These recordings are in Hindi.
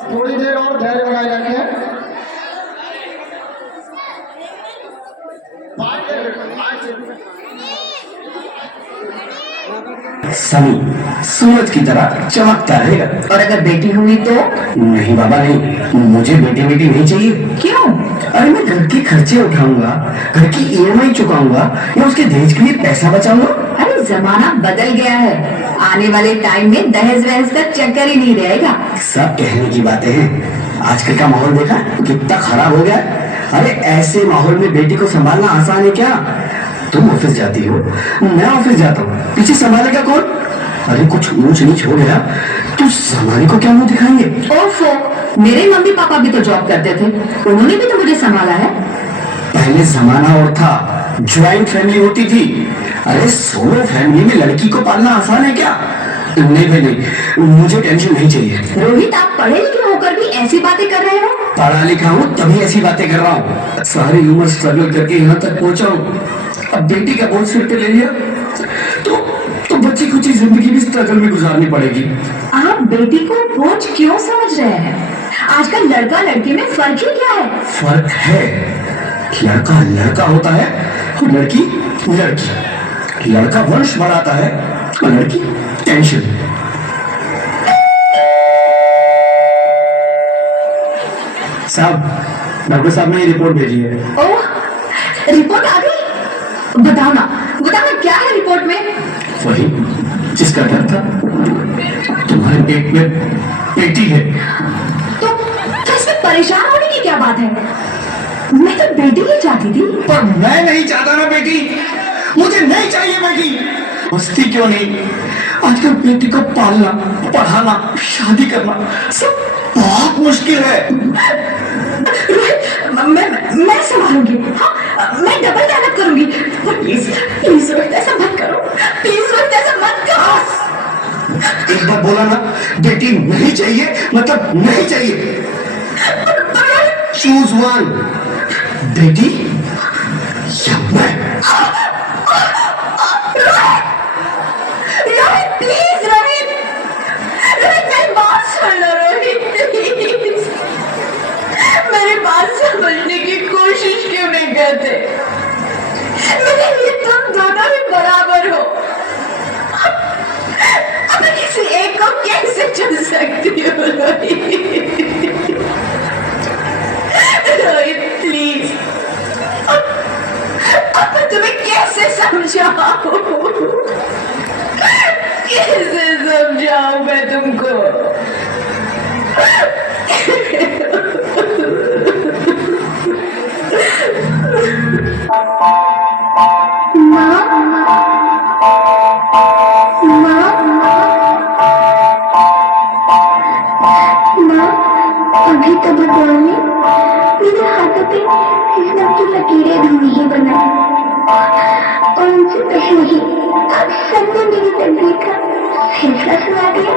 थोड़ी देर और धैर्य बनाए रखें। सनी सूरज की तरह चमकता रहेगा। और अगर बेटी हुई तो? नहीं बाबा नहीं, मुझे बेटी बेटी नहीं चाहिए। क्यों? अरे मैं घर के खर्चे उठाऊंगा, घर की ईएमआई चुकाऊंगा या उसके दहेज के लिए पैसा बचाऊंगा। अरे जमाना बदल गया है, आने वाले टाइम में दहेज वहेज का चक्कर ही नहीं रहेगा। सब कहने की बातें हैं, आजकल का माहौल देखा कितना खराब हो गया। अरे ऐसे माहौल में बेटी को संभालना आसान है क्या? तुम ऑफिस जाती हो, मैं ऑफिस जाता हूँ, पीछे संभालेगा कौन? अरे कुछ ऊंच नीच हो गया तो जमाने को क्या मुंह दिखाएंगे? ओफो, मेरे मम्मी पापा भी तो जॉब करते थे, उन्होंने भी तो मुझे संभाला है। पहले जमाना और था, ज्वाइंट फैमिली होती थी। अरे सोलो फैमिली में लड़की को पालना आसान है क्या? नहीं भाई नहीं, मुझे टेंशन नहीं चाहिए। रोहित, आप पढ़े लिखे होकर भी ऐसी बातें कर रहे हो? पढ़ा लिखा हूँ तभी ऐसी बातें कर रहा हूँ, सारी उम्र स्ट्रगल करके यहाँ तक पहुंचा हूँ। अब बेटी का बोझ सिर पे ले लिया तो बच्ची कुछ जिंदगी भी स्ट्रगल में गुजारनी पड़ेगी। आप बेटी को बोझ क्यों समझ रहे हैं? आजकल लड़का लड़की में फर्क ही क्या है? फर्क है, लड़का लड़का होता है और लड़की लड़की। लड़का वंश बढ़ाता है और लड़की टेंशन। साहब, डॉक्टर साहब ने रिपोर्ट भेजी है। ओह, रिपोर्ट आ गई? बताओ ना क्या है रिपोर्ट में? वही जिसका डर था, तुम्हारे पेट में बेटी है। तो इसमें परेशान होने की क्या बात है? मैं तो बेटी ही चाहती थी। पर मैं नहीं चाहता ना बेटी, मुझे नहीं चाहिए बेटी। मस्ती क्यों नहीं, आजकल बेटी को पालना, पढ़ाना, शादी करना सब बहुत मुश्किल है। मैं संभालूंगी। हाँ, मैं डबल मेहनत करूंगी। प्लीज प्लीज रोहित, ऐसा मत करो। प्लीज रोहित, ऐसा मत करो। एक बार बोला ना, बेटी नहीं चाहिए मतलब नहीं चाहिए। चूज वन, बेटी या मैं। रोहित प्लीज, रोहित मेरी बात सुन लो रोहित, प्लीज मेरी बात समझने की कोशिश क्यों नहीं करते? मेरे लिए तुम दोनों ही बराबर हो। अब मैं किसी एक को कैसे चुन सकती हूँ रोहित प्लीज, अब मैं तुम्हें कैसे समझाऊं? कैसे समझाऊं मैं तुमको? अभी तो भगवान ने मेरे हाथों पे किस्मत की लकीरें भी नहीं बनाई, और उनसे पहले ही आप सबने मेरी तकदीर का फैसला सुना दिया।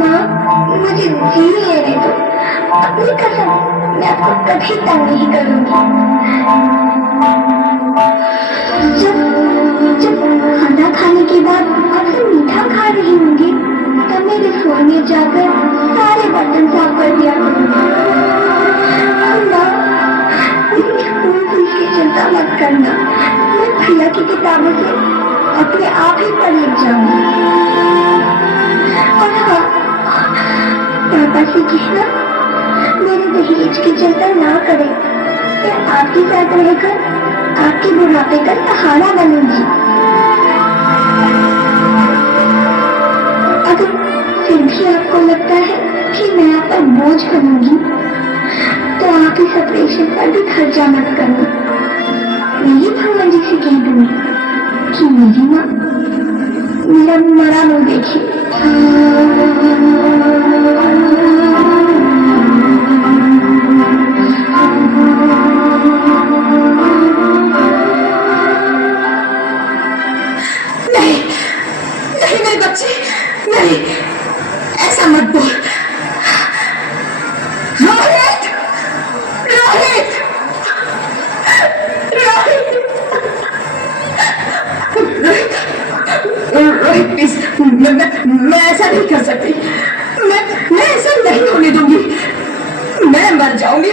माँ, मुझे जीने लेने दो, अपनी कसम, मैं आपको कभी तंग नहीं करूंगी। जब खाना खाने के बाद आपसे मीठा खा रही होंगी तब मैं रसोई में जाकर सारे बर्तन साफ कर दिया करूंगी। इसकी चिंता मत करना, मैं भैया की किताबों से अपने आप ही पढ़ लिख जाऊंगी। और हाँ, पापा से कहना मेरे दहेज की चिंता ना करे, मैं आपके साथ रहकर आपके बुढ़ापे का सहारा बनूंगी। अगर फिर भी आपको लगता है कि मैं आप पर बोझ बनूंगी तो आप इस ऑपरेशन पर भी खर्चा मत करना। मैं ही भगवान जी से कह दूंगी कि मेरी माँ मेरा मरा मुंह देखी। नहीं मेरे बच्चे, नहीं, ऐसा मत बोल। रोहित, रोहित, रोहित, रोहित, रोहित प्लीज प्लीज, मैं ऐसा नहीं कर सकती। मैं ऐसा नहीं होने दूंगी। मैं मर जाऊंगी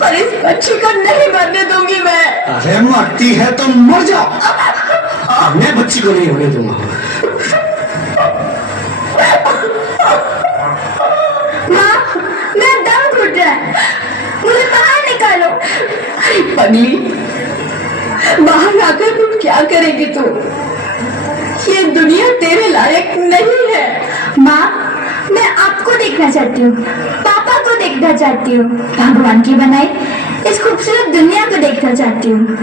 पर इस बच्ची को नहीं मरने दूंगी मैं। अरे मरती है तो मर जाओ, मैं बच्ची को नहीं होने दूंगा। माँ, मेरा दम घुट रहा है, मुझे बाहर निकालो। अरे पगली, बाहर आकर तुम क्या करेगी तू? ये दुनिया तेरे लायक नहीं है। माँ, मैं आपको देखना चाहती हूँ, पापा को देखना चाहती हूँ, भगवान की बनाई इस खूबसूरत दुनिया को देखना चाहती हूँ।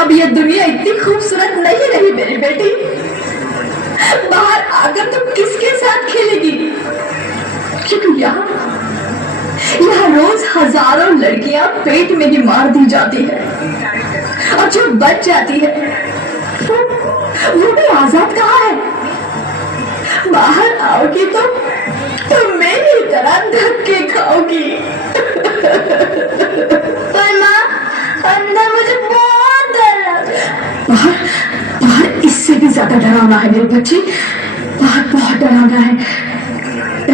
अब ये दुनिया इतनी खूबसूरत नहीं रही मेरी बेटी। बाहर आकर तुम किसके साथ खेलेगी? क्योंकि यहाँ रोज हजारों लड़कियां पेट में ही मार दी जाती है, और जो बच जाती है वो भी आजाद कहाँ है? बाहर आओगी तो मेरी तरह धक्के खाओगी। पर माँ, अंदर मुझे बहुत डर लग रहा है। बाहर इससे भी ज्यादा डरावना है मेरी बच्ची। बाहर बहुत डरावना है।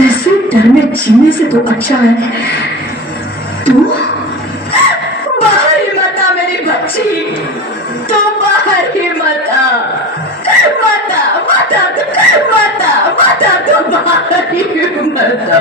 ऐसे डर में जीने से तो अच्छा है तू बाहर ही मत आ मेरी बच्ची। तो बाहर ही मत आ, मत आ, मत आ, मत आ, मत आ, तो बाहर ही मत आ।